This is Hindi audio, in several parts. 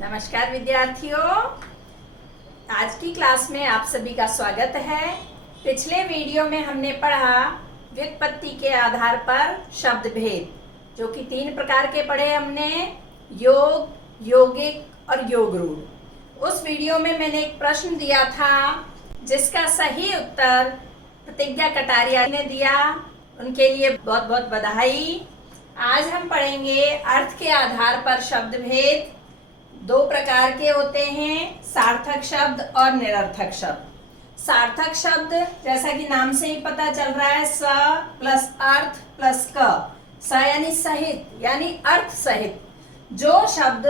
नमस्कार विद्यार्थियों, आज की क्लास में आप सभी का स्वागत है। पिछले वीडियो में हमने पढ़ा व्युत्पत्ति के आधार पर शब्द भेद, जो कि 3 प्रकार के पढ़े हमने, योग, यौगिक और योग रूढ़। उस वीडियो में मैंने एक प्रश्न दिया था जिसका सही उत्तर प्रतिज्ञा कटारिया ने दिया, उनके लिए बहुत बहुत बधाई। आज हम पढ़ेंगे अर्थ के आधार पर शब्द भेद। 2 प्रकार के होते हैं, सार्थक शब्द और निरर्थक शब्द। सार्थक शब्द जैसा कि नाम से ही पता चल रहा है, स प्लस अर्थ प्लस क। स यानी सहित, यानी अर्थ सहित। जो शब्द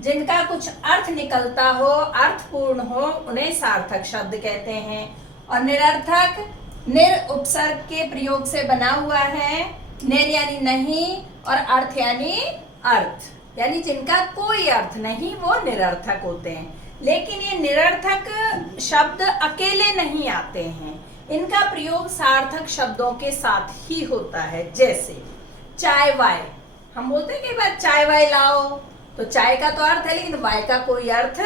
जिनका कुछ अर्थ निकलता हो, अर्थपूर्ण हो, उन्हें सार्थक शब्द कहते हैं। और निरर्थक, निर उपसर्ग के प्रयोग से बना हुआ है। निर यानी नहीं और अर्थ यानी अर्थ, यानी जिनका कोई अर्थ नहीं, वो निरर्थक होते हैं। लेकिन ये निरर्थक शब्द अकेले नहीं आते हैं, इनका प्रयोग सार्थक शब्दों के साथ ही होता है। जैसे चाय वाय, हम बोलते हैं कई बार चाय वाय लाओ, तो चाय का तो अर्थ है लेकिन वाय का कोई अर्थ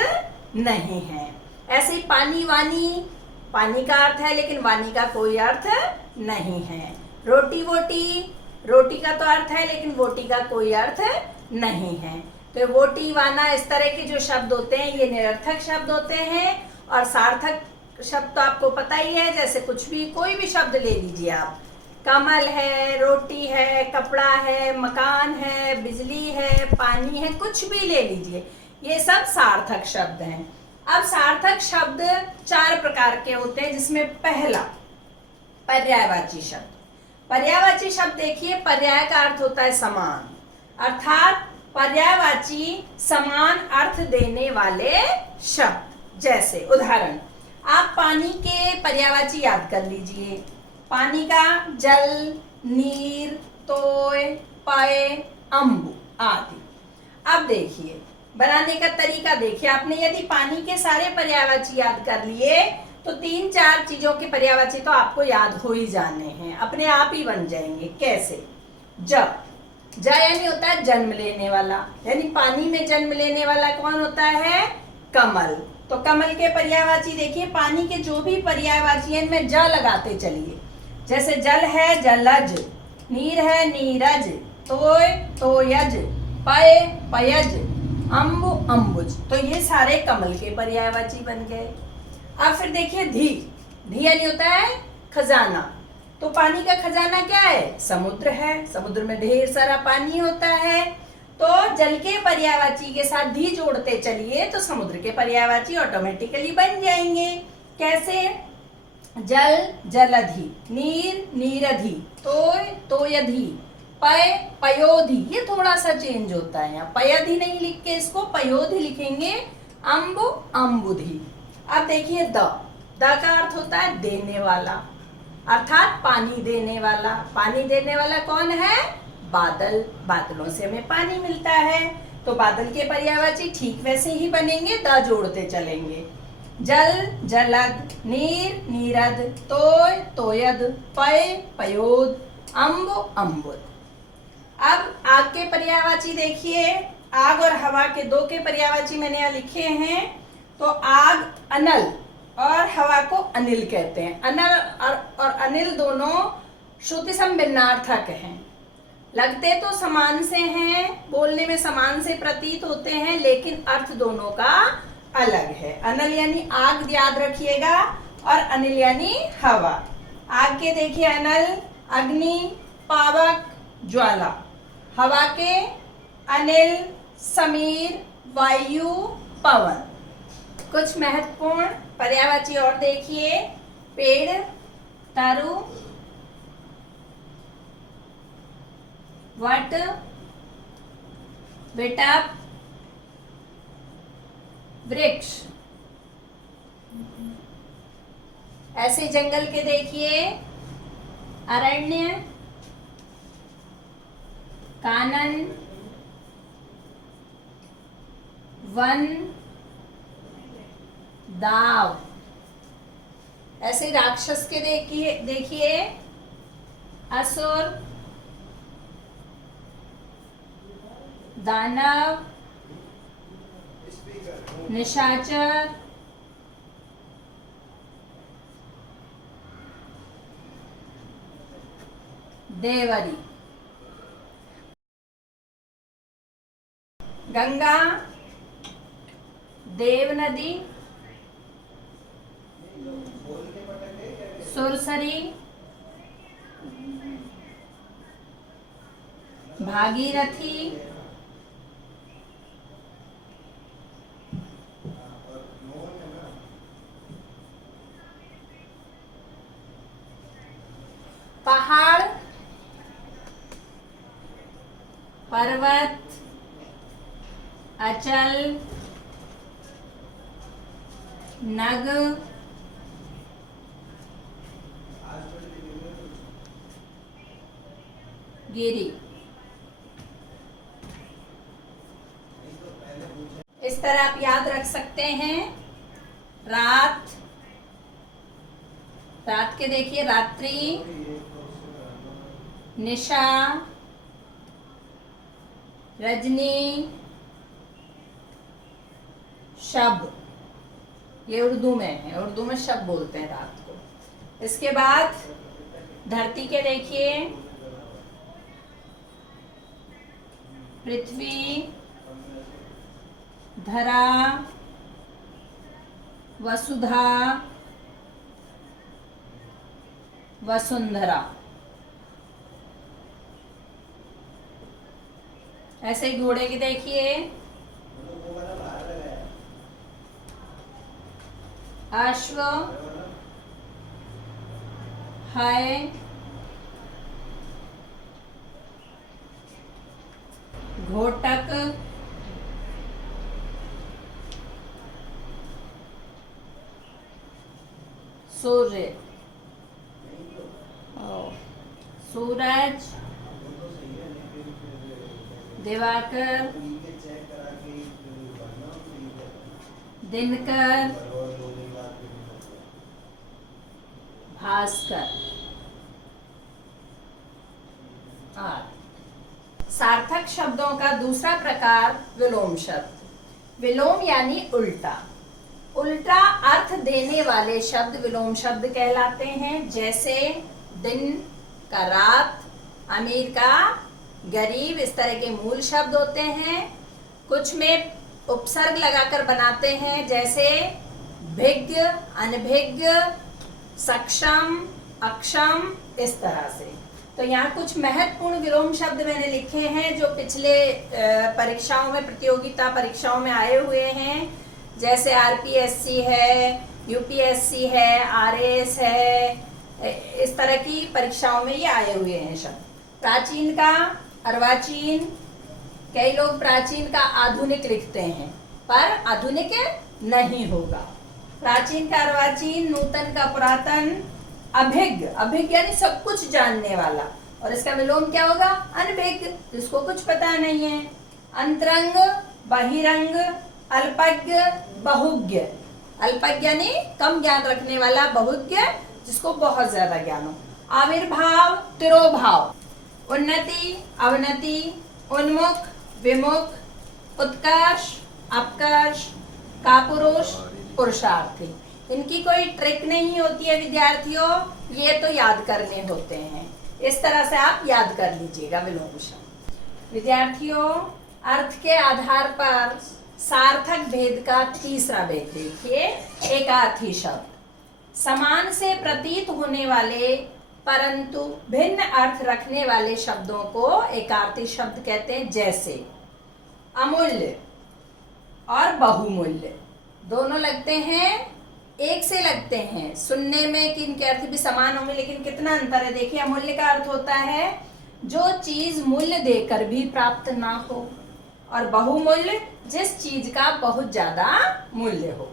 नहीं है। ऐसे ही पानी वानी, पानी का अर्थ है लेकिन वानी का कोई अर्थ नहीं है। रोटी वोटी, रोटी का तो अर्थ है लेकिन वोटी का कोई अर्थ नहीं है। तो वोटी वाना इस तरह के जो शब्द होते हैं ये निरर्थक शब्द होते हैं। और सार्थक शब्द तो आपको पता ही है, जैसे कुछ भी, कोई भी शब्द ले लीजिए आप, कमल है, रोटी है, कपड़ा है, मकान है, बिजली है, पानी है, कुछ भी ले लीजिए, ये सब सार्थक शब्द हैं। अब सार्थक शब्द 4 प्रकार के होते हैं, जिसमें पहला पर्यायवाची शब्द। पर्यायवाची शब्द देखिए, पर्याय का अर्थ होता है समान, अर्थात पर्यायवाची समान अर्थ देने वाले शब्द। जैसे उदाहरण, आप पानी के पर्यायवाची याद कर लीजिए। पानी का जल, नीर, तोय, पय, अम्बु आदि। अब देखिए बनाने का तरीका देखिए, आपने यदि पानी के सारे पर्यायवाची याद कर लिए तो 3-4 चीजों के पर्यायवाची तो आपको याद हो ही जाने हैं, अपने आप ही बन जाएंगे। कैसे? ज यानी होता है जन्म लेने वाला, यानी पानी में जन्म लेने वाला कौन होता है? कमल। तो कमल के पर्यायवाची देखिए, पानी के जो भी पर्यायवाची हैं इनमें ज लगाते चलिए। जैसे जल है जलज, नीर है नीरज, तोय तोयज, पय पयज, अम्बु अम्बुज। तो ये सारे कमल के पर्यायवाची बन गए। अब फिर देखिए धी, धी यानी होता है खजाना। तो पानी का खजाना क्या है? समुद्र है, समुद्र में ढेर सारा पानी होता है। तो जल के पर्यायवाची के साथ धी जोड़ते चलिए तो समुद्र के पर्यायवाची ऑटोमेटिकली बन जाएंगे। कैसे? जल जलधि, नीर नीरधि, तोय तोयधि, पय पयोधि। ये थोड़ा सा चेंज होता है, यहाँ पयधि नहीं लिख के इसको पयोधि लिखेंगे। अम्बु अम्बुधि। अब देखिए द का अर्थ होता है देने वाला, अर्थात पानी देने वाला। पानी देने वाला कौन है? बादल, बादलों से हमें पानी मिलता है। तो बादल के पर्यायवाची ठीक वैसे ही बनेंगे, द जोड़ते चलेंगे। जल जलद, नीर नीरद, तोय तोयद, पय पयोद, अम्बु अम्बुद। अब आग के पर्यायवाची देखिए, आग और हवा के 2 के पर्यायवाची मैंने यहाँ लिखे हैं। तो आग अनल और हवा को अनिल कहते हैं। अनल और अनिल दोनों श्रुति समभिन्नार्थक हैं, लगते तो समान से हैं, बोलने में समान से प्रतीत होते हैं, लेकिन अर्थ दोनों का अलग है। अनल यानी आग याद रखिएगा और अनिल यानी हवा। आग के देखिए अनल, अग्नि, पावक, ज्वाला। हवा के अनिल, समीर, वायु, पवन। कुछ महत्वपूर्ण पर्यायवाची और देखिए, पेड़, तरु, वट, विटप, वृक्ष। ऐसे जंगल के देखिए, अरण्य, कानन, वन, दाव। ऐसे राक्षस के देखिए असुर, दानव, निशाचर, देवरी। गंगा, देव नदी, सुरसरी, भागीरथी, पहाड़, पर्वत, अचल, नग, गिरी। इस तरह आप याद रख सकते हैं। रात, रात के देखिए रात्रि, निशा, रजनी, शब। ये उर्दू में है, उर्दू में शब बोलते हैं रात को। इसके बाद धरती के देखिए पृथ्वी, धरा, वसुधा, वसुंधरा। ऐसे ही घोड़े की देखिए अश्व, है, घोटक, सूर्य, सूरज, दिवाकर, दिनकर, भास्कर। सार्थक शब्दों का दूसरा प्रकार विलोम शब्द। विलोम यानी उल्टा। उल्टा अर्थ देने वाले शब्द विलोम शब्द कहलाते हैं। जैसे दिन का रात, अमीर का गरीब, इस तरह के मूल शब्द होते हैं। कुछ में उपसर्ग लगाकर बनाते हैं, जैसे भिज्ञ, अनभिज्ञ, सक्षम, अक्षम, इस तरह से। तो यहाँ कुछ महत्वपूर्ण विलोम शब्द मैंने लिखे हैं जो पिछले परीक्षाओं में, प्रतियोगिता परीक्षाओं में आए हुए हैं। जैसे आरपीएससी है, यूपीएससी है, आरएएस है, इस तरह की परीक्षाओं में ये आए हुए हैं शब्द। प्राचीन का अर्वाचीन, कई लोग प्राचीन का आधुनिक लिखते हैं, पर आधुनिक नहीं होगा। प्राचीन का अर्वाचीन, नूतन का पुरातन, अभिज्ञ, अभिज्ञ यानी सब कुछ जानने वाला, और इसका विलोम क्या होगा? अनभिज्ञ, जिसको कुछ पता नहीं है। अंतरंग, बहिरंग, अल्पज्ञ, बहुज्ञ। अल्पज्ञ यानी कम ज्ञान रखने वाला, बहुज्ञ जिसको बहुत ज्यादा ज्ञान हो। आविर्भाव, तिरोभाव, उन्नति, अवनति, उन्मुख, विमुख, उत्कर्ष, अपकर्ष, कापुरुष, पुरुषार्थी। इनकी कोई ट्रिक नहीं होती है विद्यार्थियों, ये तो याद करने होते हैं। इस तरह से आप याद कर लीजिएगा विलोम शब्द। विद्यार्थियों, अर्थ के आधार पर सार्थक भेद का तीसरा भेद देखिए, एकार्थी शब्द। समान से प्रतीत होने वाले परंतु भिन्न अर्थ रखने वाले शब्दों को एकार्थी शब्द कहते हैं। जैसे अमूल्य और बहुमूल्य, दोनों लगते हैं, एक से लगते हैं। सुनने में कि इनके अर्थ भी समान होंगे, लेकिन कितना अंतर है देखिए। अमूल्य का अर्थ होता है जो चीज मूल्य देकर भी प्राप्त ना हो, और बहुमूल्य जिस चीज का बहुत ज्यादा मूल्य हो।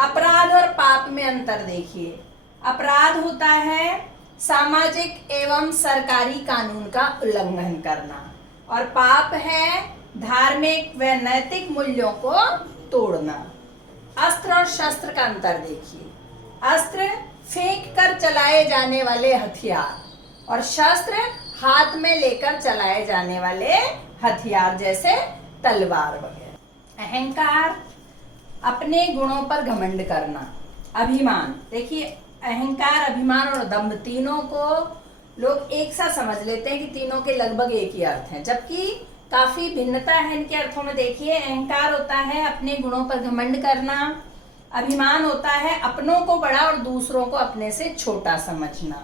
अपराध और पाप में अंतर देखिए। अपराध होता है सामाजिक एवं सरकारी कानून का उल्लंघन करना, और पाप है धार्मिक व नैतिक मूल्यों को तोड़ना। अस्त्र और शस्त्र का अंतर देखिए। अस्त्र फेंक कर चलाए जाने वाले हथियार, और शस्त्र हाथ में लेकर चलाए जाने वाले हथियार, जैसे तलवार वगैरह। अहंकार, अपने गुणों पर घमंड करना। अभिमान, देखिए अहंकार, अभिमान और दंभ तीनों को लोग एक साथ समझ लेते हैं कि तीनों के लगभग एक ही अर्थ हैं, जबकि काफी भिन्नता है इनके अर्थों में। देखिए अहंकार होता है अपने गुणों पर घमंड करना, अभिमान होता है अपनों को बड़ा और दूसरों को अपने से छोटा समझना,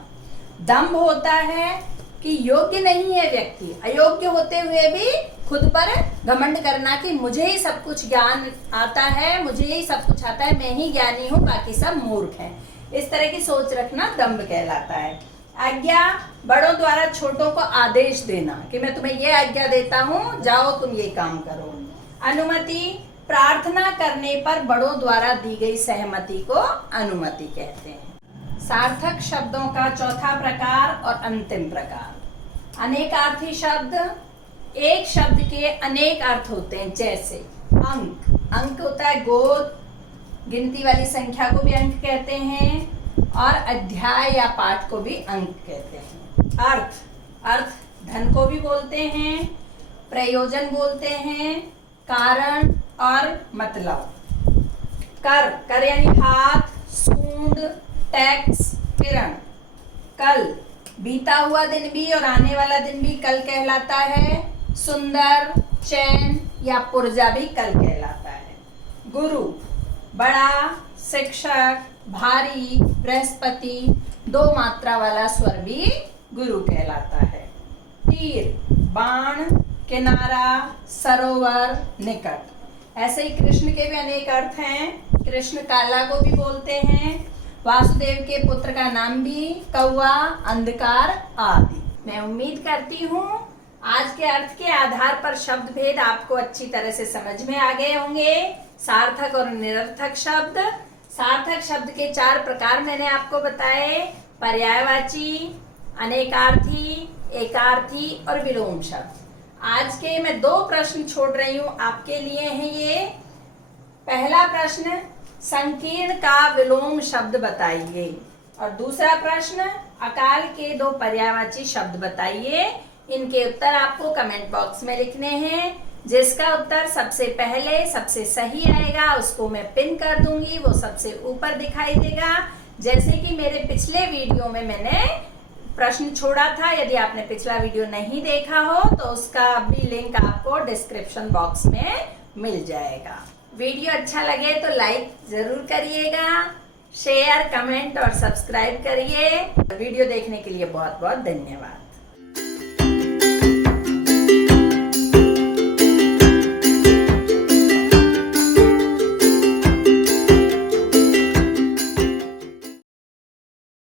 दंभ होता है कि योग्य नहीं है व्यक्ति, अयोग्य होते हुए भी खुद पर घमंड करना कि मुझे ही सब कुछ ज्ञान आता है, मुझे ही सब कुछ आता है, मैं ही ज्ञानी हूँ, बाकी सब मूर्ख हैं। इस तरह की सोच रखना दंभ कहलाता है। आज्ञा, बड़ों द्वारा छोटों को आदेश देना कि मैं तुम्हें ये आज्ञा देता हूँ, जाओ तुम ये काम करो। अनुमति, प्रार्थना करने पर बड़ों द्वारा दी गई सहमति को अनुमति कहते हैं। सार्थक शब्दों का चौथा प्रकार और अंतिम प्रकार, अनेकार्थी शब्द। एक शब्द के अनेक अर्थ होते हैं, जैसे अंक, अंक होता है गोद, गिनती वाली संख्या को भी अंक कहते हैं, और अध्याय या पाठ को भी अंक कहते हैं। अर्थ, अर्थ धन को भी बोलते हैं, प्रयोजन बोलते हैं, कारण और मतलब। कर, कर यानी हाथ, सूंड, टैक्स, किरण। कल, बीता हुआ दिन भी और आने वाला दिन भी कल कहलाता है। सुंदर, चैन या पुर्जा भी कल कहलाता है। गुरु, बड़ा, शिक्षक, भारी, बृहस्पति, दो मात्रा वाला स्वर भी गुरु कहलाता है। तीर, बाण, किनारा, सरोवर, निकट। ऐसे ही कृष्ण के भी अनेक अर्थ हैं। कृष्ण काला को भी बोलते हैं, वासुदेव के पुत्र का नाम भी कौवा, अंधकार आदि। मैं उम्मीद करती हूँ आज के अर्थ के आधार पर शब्द भेद आपको अच्छी तरह से समझ में आ गए होंगे। सार्थक और निरर्थक शब्द। सार्थक शब्द के 4 प्रकार मैंने आपको बताए, पर्यायवाची, अनेकार्थी, एकार्थी और विलोम शब्द। आज के मैं 2 प्रश्न छोड़ रही हूँ आपके लिए हैं ये। पहला प्रश्न, संकीर्ण का विलोम शब्द बताइए, और दूसरा प्रश्न, अकाल के 2 पर्यायवाची शब्द बताइए। इनके उत्तर आपको कमेंट बॉक्स में लिखने हैं। जिसका उत्तर सबसे पहले सबसे सही आएगा उसको मैं पिन कर दूंगी, वो सबसे ऊपर दिखाई देगा। जैसे कि मेरे पिछले वीडियो में मैंने प्रश्न छोड़ा था, यदि आपने पिछला वीडियो नहीं देखा हो तो उसका भी लिंक आपको डिस्क्रिप्शन बॉक्स में मिल जाएगा। वीडियो अच्छा लगे तो लाइक जरूर करिएगा, शेयर, कमेंट और सब्सक्राइब करिए। वीडियो देखने के लिए बहुत बहुत धन्यवाद।